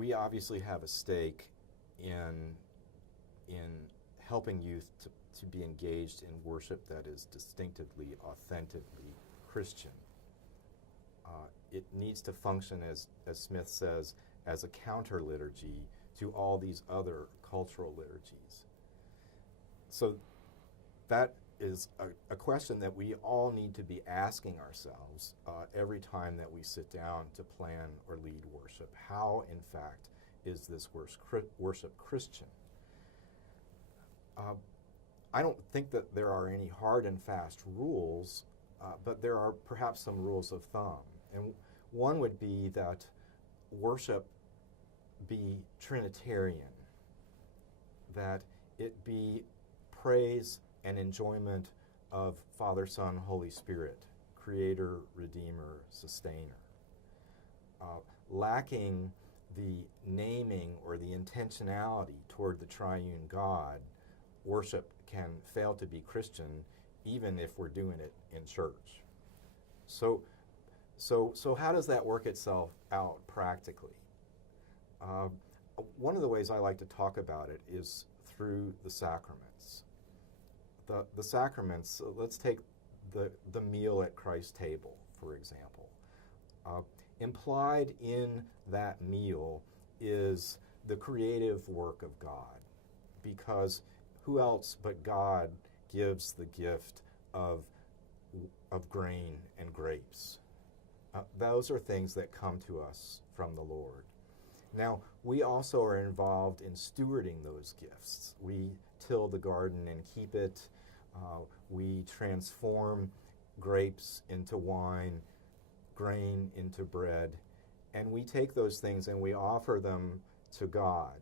we obviously have a stake in helping youth to be engaged in worship that is distinctively, authentically Christian. It needs to function, as Smith says, as a counter liturgy to all these other cultural liturgies. So that is a question that we all need to be asking ourselves every time that we sit down to plan or lead worship. How, in fact, is this worship Christian? I don't think that there are any hard and fast rules, but there are perhaps some rules of thumb. And one would be that worship be Trinitarian, that it be praise and enjoyment of Father, Son, Holy Spirit, Creator, Redeemer, Sustainer. Lacking the naming or the intentionality toward the triune God, worship can fail to be Christian even if we're doing it in church. So how does that work itself out practically? One of the ways I like to talk about it is through the sacraments. The sacraments, let's take the meal at Christ's table, for example. Implied in that meal is the creative work of God, because who else but God gives the gift of grain and grapes? Those are things that come to us from the Lord. Now, we also are involved in stewarding those gifts. We till the garden and keep it. We transform grapes into wine, grain into bread, and we take those things and we offer them to God.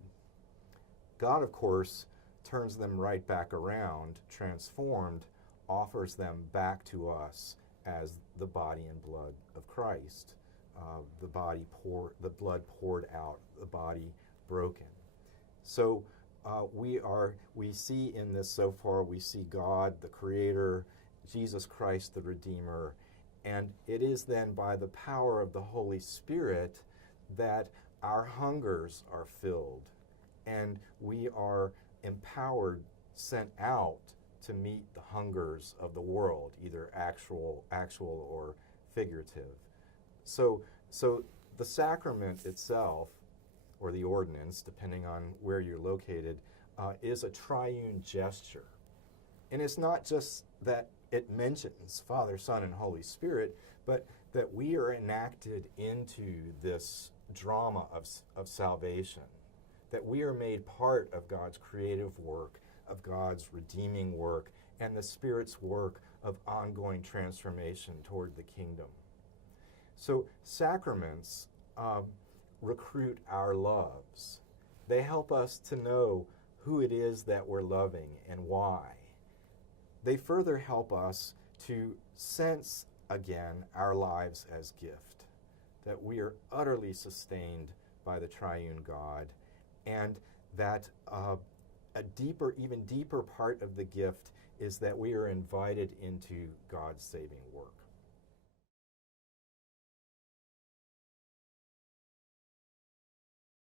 God, of course, turns them right back around, transformed, offers them back to us as the body and blood of Christ, the blood poured out, the body broken. So we see in this so far, we see God, the Creator, Jesus Christ, the Redeemer, and it is then by the power of the Holy Spirit that our hungers are filled, and we are empowered, sent out to meet the hungers of the world, either actual or figurative. So the sacrament itself, or the ordinance, depending on where you're located, is a triune gesture. And it's not just that it mentions Father, Son, and Holy Spirit, but that we are enacted into this drama of salvation, that we are made part of God's creative work, of God's redeeming work, and the Spirit's work of ongoing transformation toward the kingdom. So sacraments recruit our loves. They help us to know who it is that we're loving and why. They further help us to sense again our lives as gift, that we are utterly sustained by the triune God, and that even deeper part of the gift is that we are invited into God's saving work.